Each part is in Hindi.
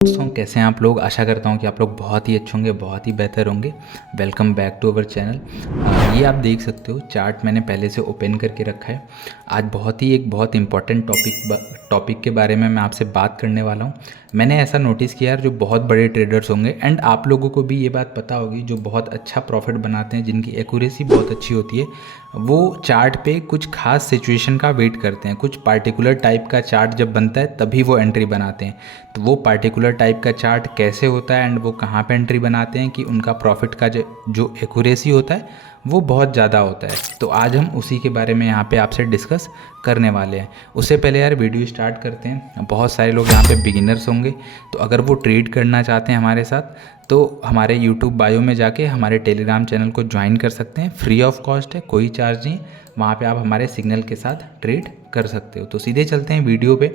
दोस्तों, कैसे हैं आप लोग। आशा करता हूँ कि आप लोग बहुत ही अच्छे होंगे, बहुत ही बेहतर होंगे। Welcome back to our channel. ये आप देख सकते हो, चार्ट मैंने पहले से ओपन करके रखा है। आज बहुत इंपॉर्टेंट टॉपिक के बारे में मैं आपसे बात करने वाला हूँ। मैंने ऐसा नोटिस किया यार, जो बहुत बड़े ट्रेडर्स होंगे एंड आप लोगों को भी ये बात पता होगी, जो बहुत अच्छा प्रॉफिट बनाते हैं, जिनकी एक्यूरेसी बहुत अच्छी होती है, वो चार्ट पे कुछ खास सिचुएशन का वेट करते हैं। कुछ पार्टिकुलर टाइप का चार्ट जब बनता है तभी वो एंट्री बनाते हैं। तो वो पार्टिकुलर टाइप का चार्ट कैसे होता है एंड वो कहाँ पे एंट्री बनाते हैं कि उनका प्रॉफिट का जो एक्यूरेसी होता है वो बहुत ज़्यादा होता है। तो आज हम उसी के बारे में यहाँ पे आपसे डिस्कस करने वाले हैं। उससे पहले यार वीडियो स्टार्ट करते हैं। बहुत सारे लोग यहाँ पे बिगिनर्स होंगे, तो अगर वो ट्रेड करना चाहते हैं हमारे साथ, तो हमारे यूट्यूब बायो में जाके हमारे टेलीग्राम चैनल को ज्वाइन कर सकते हैं। फ्री ऑफ कॉस्ट है, कोई चार्ज नहीं। वहाँ पे आप हमारे सिग्नल के साथ ट्रेड कर सकते हो। तो सीधे चलते हैं वीडियो पे।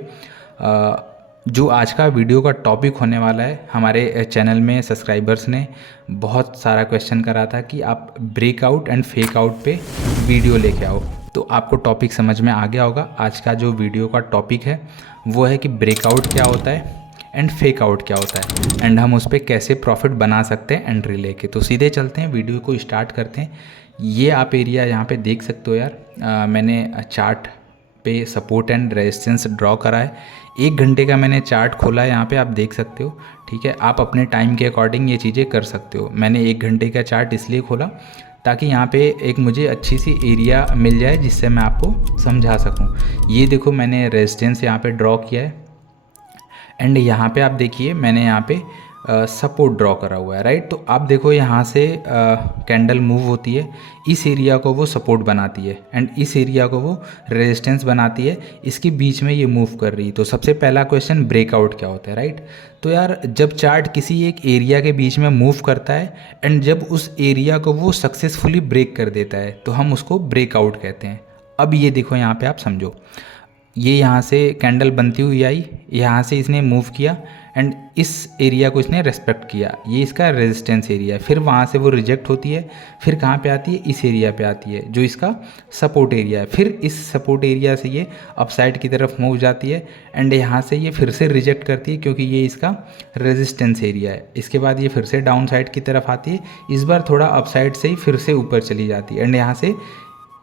जो आज का वीडियो का टॉपिक होने वाला है, हमारे चैनल में सब्सक्राइबर्स ने बहुत सारा क्वेश्चन करा था कि आप ब्रेकआउट एंड फेक आउट पे वीडियो लेके आओ। तो आपको टॉपिक समझ में आ गया होगा। आज का जो वीडियो का टॉपिक है वो है कि ब्रेकआउट क्या होता है एंड फेक आउट क्या होता है एंड हम उस पर कैसे प्रॉफिट बना सकते हैं एंट्री लेके। तो सीधे चलते हैं, वीडियो को स्टार्ट करते हैं। ये आप एरिया यहाँ पे देख सकते हो यार। मैंने चार्ट पे सपोर्ट एंड रेजिस्टेंस ड्रॉ करा है। 1 घंटे का मैंने चार्ट खोला है, यहाँ पे आप देख सकते हो। ठीक है, आप अपने टाइम के अकॉर्डिंग ये चीज़ें कर सकते हो। मैंने 1 घंटे का चार्ट इसलिए खोला ताकि यहाँ पे एक मुझे अच्छी सी एरिया मिल जाए जिससे मैं आपको समझा सकूँ। ये देखो, मैंने रेजिस्टेंस यहाँ पे ड्रॉ किया है एंड यहाँ पे आप देखिए मैंने यहाँ पे सपोर्ट ड्रॉ करा हुआ है, राइट। तो आप देखो यहाँ से कैंडल मूव होती है, इस एरिया को वो सपोर्ट बनाती है एंड इस एरिया को वो रेजिस्टेंस बनाती है। इसके बीच में ये मूव कर रही है। तो सबसे पहला क्वेश्चन, ब्रेकआउट क्या होता है, राइट। तो यार, जब चार्ट किसी एक एरिया के बीच में मूव करता है एंड जब उस एरिया को वो सक्सेसफुली ब्रेक कर देता है तो हम उसको ब्रेकआउट कहते हैं। अब ये देखो, यहाँ पे आप समझो, ये यहाँ से कैंडल बनती हुई आई, यहाँ से इसने मूव किया एंड इस एरिया को इसने रेस्पेक्ट किया। ये इसका रेजिस्टेंस एरिया है। फिर वहाँ से वो रिजेक्ट होती है, फिर कहाँ पे आती है, इस एरिया पे आती है जो इसका सपोर्ट एरिया है। फिर इस सपोर्ट एरिया से ये अपसाइड की तरफ मूव जाती है एंड यहाँ से ये फिर से रिजेक्ट करती है क्योंकि ये इसका रेजिस्टेंस एरिया है। इसके बाद ये फिर से डाउन साइड की तरफ आती है, इस बार थोड़ा अपसाइड से ही फिर से ऊपर चली जाती है एंड यहाँ से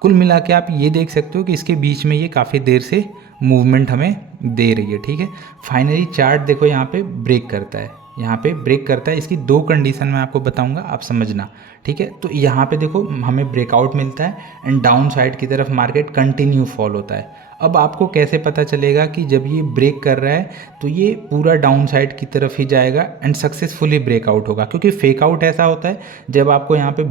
कुल मिला के आप ये देख सकते हो कि इसके बीच में ये काफ़ी देर से मूवमेंट हमें दे रही है। ठीक है, फाइनली चार्ट देखो यहाँ पे ब्रेक करता है, यहाँ पे ब्रेक करता है। इसकी 2 कंडीशन मैं आपको बताऊंगा, आप समझना। ठीक है, तो यहाँ पे देखो हमें ब्रेकआउट मिलता है एंड डाउन साइड की तरफ मार्केट कंटिन्यू फॉल होता है। अब आपको कैसे पता चलेगा कि जब ये ब्रेक कर रहा है तो ये पूरा डाउन साइड की तरफ ही जाएगा एंड सक्सेसफुली ब्रेकआउट होगा? क्योंकि फेक आउट ऐसा होता है जब आपको यहाँ पे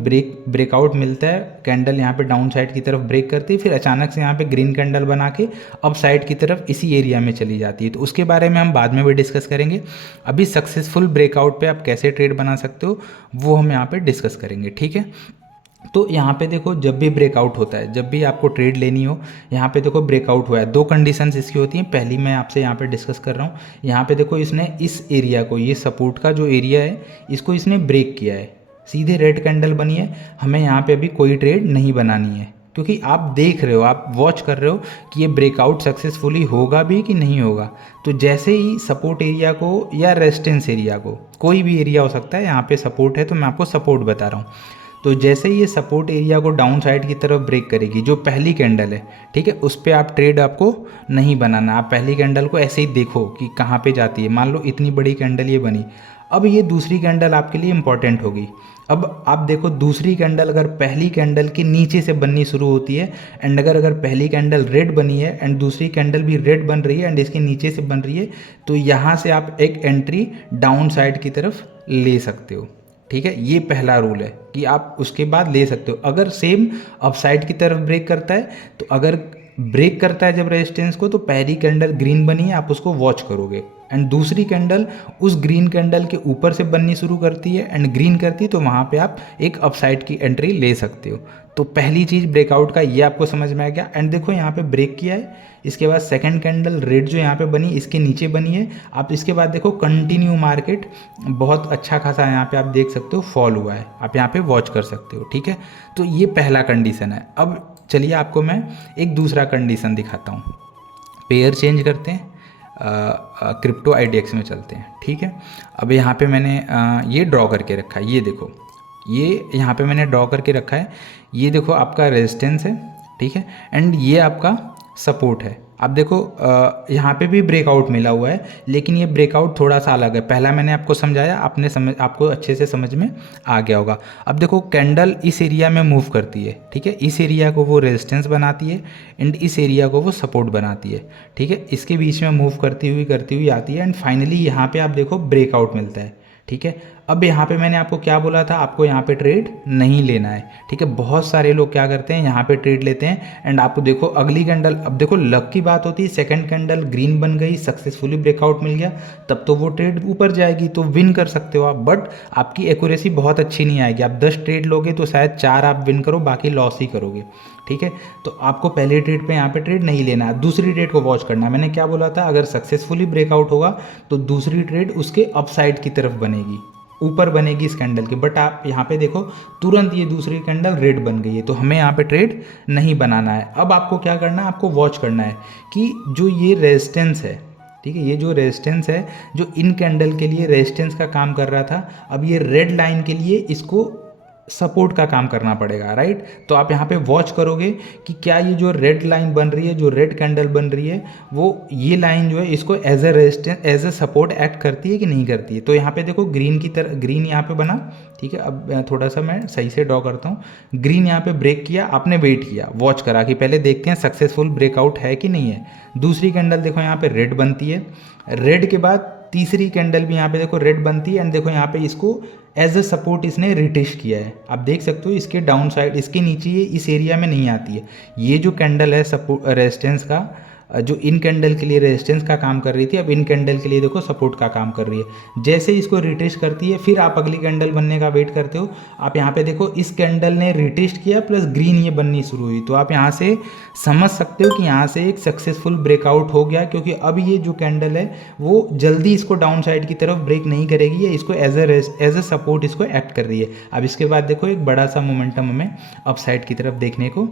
ब्रेकआउट मिलता है, कैंडल यहाँ पे डाउन साइड की तरफ ब्रेक करती है, फिर अचानक से यहाँ पे ग्रीन कैंडल बना के अप साइड की तरफ इसी एरिया में चली जाती है। तो उसके बारे में हम बाद में भी डिस्कस करेंगे। अभी सक्सेसफुल ब्रेकआउट पे आप कैसे ट्रेड बना सकते हो वो हम यहाँ पे डिस्कस करेंगे। ठीक है, तो यहाँ पे देखो, जब भी ब्रेकआउट होता है, जब भी आपको ट्रेड लेनी हो, यहाँ पे देखो ब्रेकआउट हुआ है, 2 कंडीशंस इसकी होती हैं। पहली मैं आपसे यहाँ पे डिस्कस कर रहा हूँ। यहाँ पे देखो, इसने इस एरिया को, ये सपोर्ट का जो एरिया है, इसको इसने ब्रेक किया है, सीधे रेड कैंडल बनी है। हमें यहाँ पे अभी कोई ट्रेड नहीं बनानी है क्योंकि आप देख रहे हो, आप वॉच कर रहे हो कि ये ब्रेकआउट सक्सेसफुली होगा भी कि नहीं होगा। तो जैसे ही सपोर्ट एरिया को या रेजिस्टेंस एरिया को, कोई भी एरिया हो सकता है, यहाँ पे सपोर्ट है तो मैं आपको सपोर्ट बता रहा हूँ। तो जैसे ही ये सपोर्ट एरिया को डाउन साइड की तरफ ब्रेक करेगी, जो पहली कैंडल है, ठीक है, उस पर आप ट्रेड आपको नहीं बनाना। आप पहली कैंडल को ऐसे ही देखो कि कहाँ पे जाती है। मान लो इतनी बड़ी कैंडल ये बनी, अब ये दूसरी कैंडल आपके लिए इंपॉर्टेंट होगी। अब आप देखो, दूसरी कैंडल अगर पहली कैंडल के नीचे से बननी शुरू होती है एंड अगर पहली कैंडल रेड बनी है एंड दूसरी कैंडल भी रेड बन रही है एंड इसके नीचे से बन रही है, तो यहाँ से आप एक एंट्री डाउन साइड की तरफ ले सकते हो। ठीक है, ये पहला रूल है कि आप उसके बाद ले सकते हो। अगर सेम अपसाइड की तरफ ब्रेक करता है, तो अगर ब्रेक करता है जब रेजिस्टेंस को, तो पहली कैंडल ग्रीन बनी है, आप उसको वॉच करोगे एंड दूसरी कैंडल उस ग्रीन कैंडल के ऊपर से बननी शुरू करती है एंड ग्रीन करती है, तो वहाँ पे आप एक अपसाइड की एंट्री ले सकते हो। तो पहली चीज़ ब्रेकआउट का ये आपको समझ में आ गया। एंड देखो, यहाँ पे ब्रेक किया है, इसके बाद सेकंड कैंडल रेड जो यहाँ पे बनी, इसके नीचे बनी है। आप इसके बाद देखो, कंटिन्यू मार्केट बहुत अच्छा खासा यहाँ पे आप देख सकते हो फॉल हुआ है, आप यहाँ पे वॉच कर सकते हो। ठीक है, तो ये पहला कंडीशन है। अब चलिए आपको मैं एक दूसरा कंडीशन दिखाता हूँ। पेयर चेंज करते हैं। क्रिप्टो IDX में चलते हैं, ठीक है। अब यहाँ पे मैंने ये ड्रॉ करके रखा है, ये देखो, ये यहाँ पे मैंने ड्रॉ करके रखा है। ये देखो आपका रेजिस्टेंस है, ठीक है, एंड ये आपका सपोर्ट है। अब देखो यहाँ पे भी ब्रेकआउट मिला हुआ है, लेकिन ये ब्रेकआउट थोड़ा सा अलग है। पहला मैंने आपको समझाया, आपको अच्छे से समझ में आ गया होगा। अब देखो कैंडल इस एरिया में मूव करती है, ठीक है, इस एरिया को वो रेजिस्टेंस बनाती है एंड इस एरिया को वो सपोर्ट बनाती है, ठीक है। इसके बीच में मूव करती हुई आती है एंड फाइनली यहाँ पे आप देखो ब्रेकआउट मिलता है, ठीक है। अब यहाँ पे मैंने आपको क्या बोला था, आपको यहाँ पे ट्रेड नहीं लेना है, ठीक है। बहुत सारे लोग क्या करते हैं, यहाँ पे ट्रेड लेते हैं एंड आपको देखो अगली कैंडल, अब देखो लक की बात होती है, सेकंड कैंडल ग्रीन बन गई, सक्सेसफुली ब्रेकआउट मिल गया, तब तो वो ट्रेड ऊपर जाएगी, तो विन कर सकते हो आप, बट आपकी एक्यूरेसी बहुत अच्छी नहीं आएगी। आप 10 ट्रेड लोगे तो शायद 4 आप विन करो, बाकी लॉस ही करोगे, ठीक है। तो आपको पहले ट्रेड पे यहाँ पे ट्रेड नहीं लेना है, दूसरी ट्रेड को वॉच करना है। मैंने क्या बोला था, अगर सक्सेसफुली ब्रेकआउट होगा तो दूसरी ट्रेड उसके अपसाइड की तरफ बनेगी, ऊपर बनेगी इस कैंडल की। बट आप यहाँ पे देखो तुरंत ये दूसरी कैंडल रेड बन गई है, तो हमें यहाँ पे ट्रेड नहीं बनाना है। अब आपको क्या करना है, आपको वॉच करना है कि जो ये रेजिस्टेंस है, ठीक है, ये जो रेजिस्टेंस है जो इन कैंडल के लिए रेजिस्टेंस का काम कर रहा था, अब ये रेड लाइन के लिए इसको सपोर्ट का काम करना पड़ेगा, राइट। तो आप यहाँ पे वॉच करोगे कि क्या ये जो रेड लाइन बन रही है, जो रेड कैंडल बन रही है, वो ये लाइन जो है इसको as a resistance, as a support act करती है कि नहीं करती है। तो यहाँ पे देखो ग्रीन की तरह, ग्रीन यहाँ पे बना, ठीक है। अब थोड़ा सा मैं सही से ड्रॉ करता हूँ। ग्रीन यहाँ पे ब्रेक किया, आपने वेट किया, वॉच करा कि पहले देखते हैं सक्सेसफुल ब्रेकआउट है कि नहीं है। दूसरी कैंडल देखो यहाँ पे रेड बनती है, रेड के बाद तीसरी कैंडल भी यहाँ पे देखो रेड बनती है एंड देखो यहाँ पे इसको एज अ सपोर्ट इसने रिटेस्ट किया है। आप देख सकते हो इसके डाउन साइड, इसके नीचे ये इस एरिया में नहीं आती है। ये जो कैंडल है सपोर्ट रेजिस्टेंस का, जो इन कैंडल के लिए रेजिस्टेंस का काम कर रही थी, अब इन कैंडल के लिए देखो सपोर्ट का काम कर रही है। जैसे इसको रिटेस्ट करती है, फिर आप अगली कैंडल बनने का वेट करते हो। आप यहाँ पे देखो इस कैंडल ने रिटेस्ट किया प्लस ग्रीन ये बननी शुरू हुई, तो आप यहाँ से समझ सकते हो कि यहाँ से एक सक्सेसफुल ब्रेकआउट हो गया, क्योंकि अब ये जो कैंडल है वो जल्दी इसको डाउन साइड की तरफ ब्रेक नहीं करेगी, या इसको एज ए सपोर्ट इसको एक्ट कर रही है। अब इसके बाद देखो एक बड़ा सा मोमेंटम हमें अप साइड की तरफ देखने को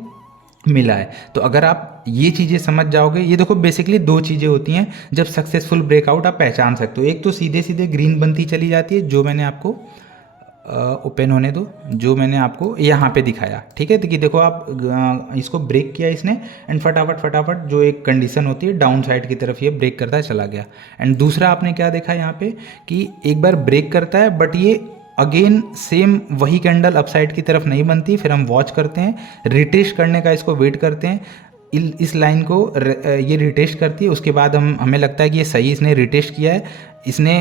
मिला है। तो अगर आप ये चीज़ें समझ जाओगे, ये देखो बेसिकली 2 चीज़ें होती हैं जब सक्सेसफुल ब्रेकआउट आप पहचान सकते हो। एक तो सीधे सीधे ग्रीन बनती चली जाती है, जो मैंने आपको ओपन होने दो, जो मैंने आपको यहाँ पे दिखाया, ठीक है। तो कि देखो आप इसको ब्रेक किया इसने एंड फटाफट जो एक कंडीशन होती है डाउन साइड की तरफ ये ब्रेक करता चला गया। एंड दूसरा आपने क्या देखा यहाँ पे कि एक बार ब्रेक करता है बट ये अगेन सेम वही कैंडल अपसाइड की तरफ नहीं बनती। फिर हम वॉच करते हैं, रिटेस्ट करने का इसको वेट करते हैं, इस लाइन को ये रिटेस्ट करती है, उसके बाद हमें लगता है कि ये सही इसने रिटेस्ट किया है, इसने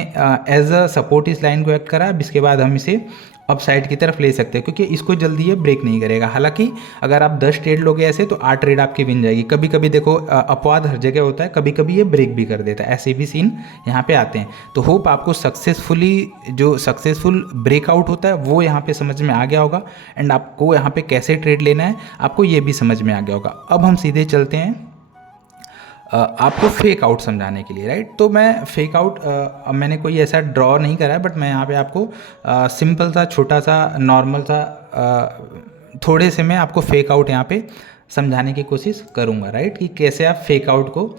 एज अ सपोर्ट इस लाइन को एक्ट करा। अब इसके बाद हम इसे अप साइड की तरफ ले सकते हैं, क्योंकि इसको जल्दी ये ब्रेक नहीं करेगा। हालांकि अगर आप 10 ट्रेड लोगे ऐसे तो 8 ट्रेड आपकी विन जाएगी। कभी कभी देखो अपवाद हर जगह होता है, कभी कभी ये ब्रेक भी कर देता है, ऐसे भी सीन यहाँ पे आते हैं। तो होप आपको जो सक्सेसफुल ब्रेकआउट होता है वो यहाँ पे समझ में आ गया होगा एंड आपको यहाँ पे कैसे ट्रेड लेना है आपको ये भी समझ में आ गया होगा। अब हम सीधे चलते हैं आपको फेक आउट समझाने के लिए, राइट। तो मैं फेक आउट मैंने कोई ऐसा ड्रॉ नहीं करा है, बट मैं यहाँ पे आपको सिंपल सा छोटा सा नॉर्मल सा थोड़े से मैं आपको फेक आउट यहाँ पे समझाने की कोशिश करूँगा, राइट, कि कैसे आप फेक आउट को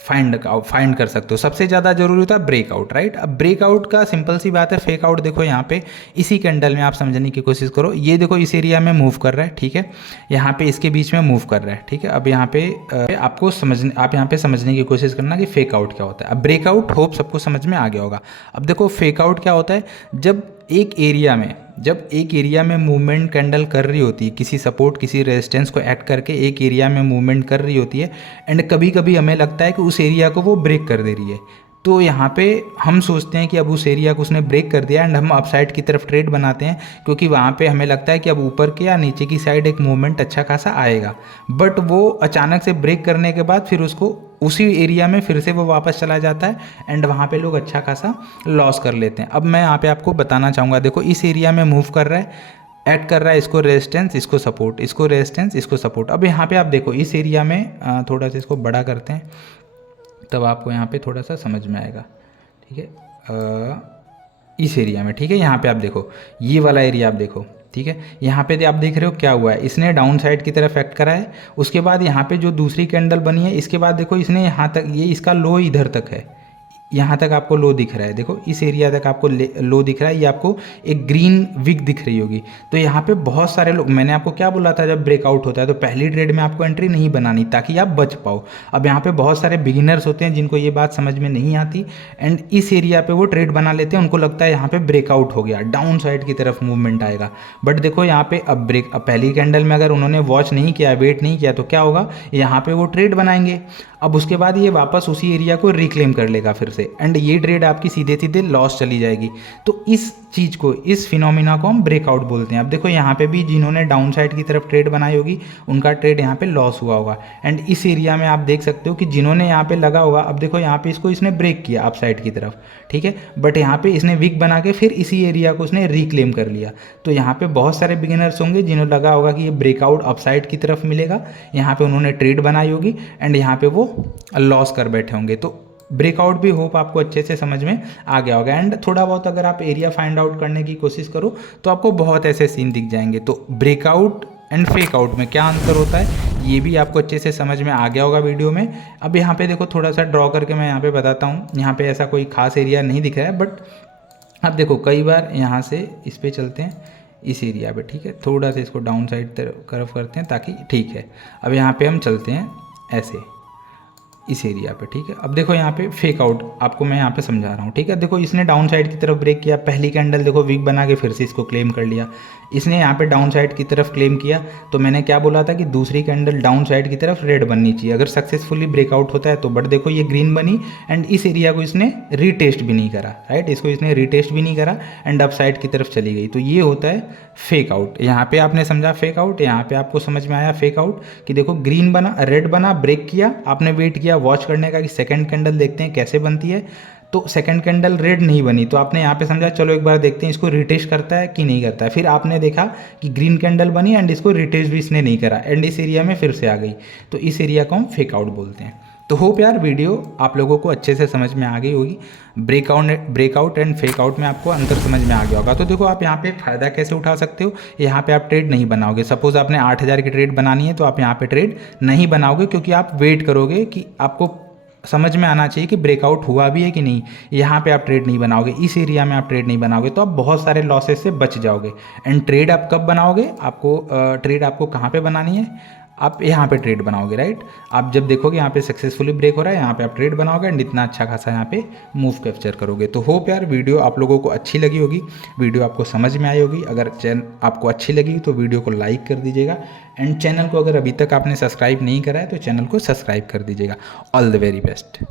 फाइंड कर सकते हो। सबसे ज़्यादा जरूरी होता है ब्रेकआउट, राइट। अब ब्रेकआउट का सिंपल सी बात है, फेक आउट देखो यहाँ पे इसी कैंडल में आप समझने की कोशिश करो। ये देखो इस एरिया में मूव कर रहा है, ठीक है, यहाँ पे इसके बीच में मूव कर रहा है, ठीक है। अब यहाँ पे आप यहाँ पे समझने की कोशिश करना कि फेक आउट क्या होता है। अब ब्रेकआउट होप सबको समझ में आ गया होगा। अब देखो फेक आउट क्या होता है, जब एक एरिया में मूवमेंट कैंडल कर रही होती है, किसी सपोर्ट किसी रेजिस्टेंस को एक्ट करके एक एरिया में मूवमेंट कर रही होती है एंड कभी कभी हमें लगता है कि उस एरिया को वो ब्रेक कर दे रही है, तो यहाँ पे हम सोचते हैं कि अब उस एरिया को उसने ब्रेक कर दिया एंड हम अपसाइड की तरफ ट्रेड बनाते हैं, क्योंकि वहाँ पे हमें लगता है कि अब ऊपर के या नीचे की साइड एक मूवमेंट अच्छा खासा आएगा। बट वो अचानक से ब्रेक करने के बाद फिर उसको उसी एरिया में फिर से वो वापस चला जाता है एंड वहाँ पे लोग अच्छा खासा लॉस कर लेते हैं। अब मैं यहाँ पे आपको बताना चाहूँगा, देखो इस एरिया में मूव कर रहा है, ऐड कर रहा है इसको रेजिस्टेंस, इसको सपोर्ट, इसको रेजिस्टेंस, इसको सपोर्ट। अब यहाँ पे आप देखो इस एरिया में थोड़ा सा इसको बड़ा करते हैं, तब आपको यहाँ पे थोड़ा सा समझ में आएगा, ठीक है। इस एरिया में, ठीक है, यहाँ पे आप देखो ये वाला एरिया आप देखो, ठीक है। यहाँ पे आप देख रहे हो क्या हुआ है, इसने डाउन साइड की तरफ एक्ट करा है। उसके बाद यहाँ पे जो दूसरी कैंडल बनी है, इसके बाद देखो इसने यहाँ तक, ये इसका लो इधर तक है, यहाँ तक आपको लो दिख रहा है, देखो इस एरिया तक आपको लो दिख रहा है, ये आपको एक ग्रीन विक दिख रही होगी। तो यहाँ पे बहुत सारे लोग, मैंने आपको क्या बोला था, जब ब्रेकआउट होता है तो पहली ट्रेड में आपको एंट्री नहीं बनानी ताकि आप बच पाओ। अब यहाँ पे बहुत सारे बिगिनर्स होते हैं जिनको ये बात समझ में नहीं आती एंड इस एरिया पे वो ट्रेड बना लेते हैं, उनको लगता है यहाँ पे ब्रेकआउट हो गया, डाउन साइड की तरफ मूवमेंट आएगा। बट देखो यहाँ पे अब पहली कैंडल में अगर उन्होंने वॉच नहीं किया, वेट नहीं किया, तो क्या होगा, यहाँ पे वो ट्रेड बनाएंगे। अब उसके बाद ये वापस उसी एरिया को रिक्लेम कर लेगा फिर से एंड ये ट्रेड आपकी सीधे सीधे लॉस चली जाएगी। तो इस चीज़ को, इस फिनोमिना को हम ब्रेकआउट बोलते हैं। अब देखो यहाँ पे भी जिन्होंने डाउन साइड की तरफ ट्रेड बनाई होगी उनका ट्रेड यहाँ पे लॉस हुआ होगा एंड इस एरिया में आप देख सकते हो कि जिन्होंने यहाँ पे लगा होगा, अब देखो यहाँ पे इसको इसने ब्रेक किया अप साइड की तरफ, ठीक है, बट यहाँ पे इसने विक बना के फिर इसी एरिया को उसने रिक्लेम कर लिया। तो यहाँ पे बहुत सारे बिगिनर्स होंगे जिन्हें लगा होगा कि ये ब्रेकआउट अप साइड की तरफ मिलेगा, यहाँ पे उन्होंने ट्रेड बनाई होगी एंड यहाँ पे वो लॉस कर बैठे होंगे। तो ब्रेकआउट भी होप आपको अच्छे से समझ में आ गया होगा एंड थोड़ा बहुत अगर आप एरिया फाइंड आउट करने की कोशिश करो तो आपको बहुत ऐसे सीन दिख जाएंगे। तो ब्रेकआउट एंड फेक आउट में क्या अंतर होता है ये भी आपको अच्छे से समझ में आ गया होगा वीडियो में। अब यहाँ पे देखो थोड़ा सा ड्रॉ करके मैं यहाँ पे बताता हूँ, यहाँ पे ऐसा कोई खास एरिया नहीं दिख रहा है, बट अब देखो कई बार यहाँ से इस पर चलते हैं इस एरिया पे, ठीक है, थोड़ा सा इसको डाउन साइड तरफ करते हैं ताकि ठीक है। अब यहाँ पे हम चलते हैं ऐसे इस एरिया पे, ठीक है। अब देखो यहाँ पे फेक आउट आपको मैं यहाँ पे समझा रहा हूँ, ठीक है। देखो इसने डाउन साइड की तरफ ब्रेक किया, पहली कैंडल देखो वीक बना के फिर से इसको क्लेम कर लिया, इसने यहाँ पे डाउन साइड की तरफ क्लेम किया। तो मैंने क्या बोला था कि दूसरी कैंडल डाउन साइड की तरफ रेड बननी चाहिए अगर सक्सेसफुली ब्रेकआउट होता है तो, बट देखो ये ग्रीन बनी एंड इस एरिया को इसने रीटेस्ट भी नहीं करा, राइट, इसको इसने रीटेस्ट भी नहीं करा एंड अप साइड की तरफ चली गई। तो ये होता है फेक आउट। यहाँ पे आपने समझा फेक आउट, यहाँ पे आपको समझ में आया फेक आउट कि देखो ग्रीन बना, रेड बना, ब्रेक किया, आपने वेट किया वॉच करने का कि सेकंड कैंडल देखते हैं कैसे बनती है। तो सेकंड कैंडल रेड नहीं बनी तो आपने यहाँ पे समझा चलो एक बार देखते हैं इसको रिटेस्ट करता है कि नहीं करता है। फिर आपने देखा कि ग्रीन कैंडल बनी एंड इसको रिटेस्ट भी इसने नहीं करा एंड इस एरिया में फिर से आ गई। तो इस एरिया को हम फेक आउट बोलते हैं। तो होप यार वीडियो आप लोगों को अच्छे से समझ में आ गई होगी। ब्रेकआउट एंड फेक आउट में आपको अंतर समझ में आ गया होगा। तो देखो आप यहाँ पे फ़ायदा कैसे उठा सकते हो, यहाँ पे आप ट्रेड नहीं बनाओगे। सपोज़ आपने 8000 की ट्रेड बनानी है तो आप यहाँ पे ट्रेड नहीं बनाओगे क्योंकि आप वेट करोगे कि आपको समझ में आना चाहिए कि ब्रेकआउट हुआ भी है कि नहीं। यहाँ पे आप ट्रेड नहीं बनाओगे, इस एरिया में आप ट्रेड नहीं बनाओगे, तो आप बहुत सारे लॉसेस से बच जाओगे। एंड ट्रेड आप कब बनाओगे, आपको ट्रेड आपको कहाँ पे बनानी है, आप यहाँ पे ट्रेड बनाओगे, राइट। आप जब देखोगे यहाँ पे सक्सेसफुली ब्रेक हो रहा है, यहाँ पे आप ट्रेड बनाओगे एंड इतना अच्छा खासा यहाँ पे मूव कैप्चर करोगे। तो होप यार वीडियो आप लोगों को अच्छी लगी होगी, वीडियो आपको समझ में आई होगी। अगर आपको अच्छी लगी तो वीडियो को लाइक कर दीजिएगा एंड चैनल को अगर अभी तक आपने सब्सक्राइब नहीं करा है तो चैनल को सब्सक्राइब कर दीजिएगा। All the very best.